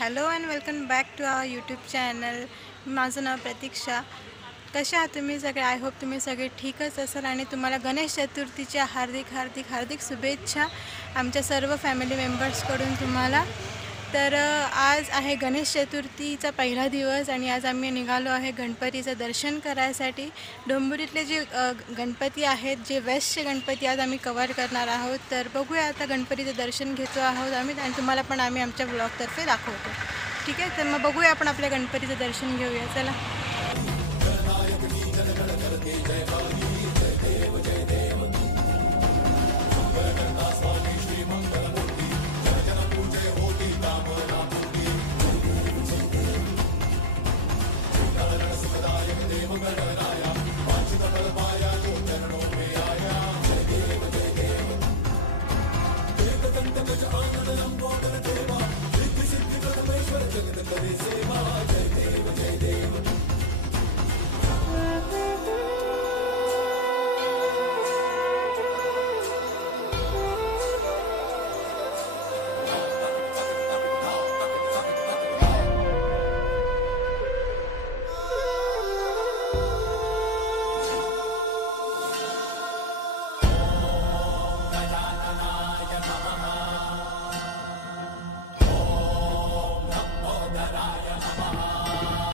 Hello and welcome back to our YouTube channel. माझं नाव प्रतीक्षा. कसे आहात तुम्ही सगळे? आय होप तुम्ही सगळे ठीकच असाल आणि तुम्हाला गणेश चतुर्थीच्या हार्दिक हार्दिक हार्दिक शुभेच्छा आमच्या सर्व फॅमिली मेंबर्सकडून तुम्हाला. तर आज आहे गणेश चतुर्थीचा पहिला दिवस आणि आज आम्ही निघालो आहे गणपतीचं दर्शन करायसाठी. डोंबिवलीतले जे गणपती आहेत, जे वेस्टचे गणपती आज आम्ही कवर करणार आहोत. तर बघूया, आता गणपतीचं दर्शन घेतो आहोत आम्ही आणि तुम्हाला पण आमच्या ब्लॉगतर्फे दाखवतो. ठीक आहे, तर मग बघूया, आपण आपल्या गणपतीचं दर्शन घेऊया. चला.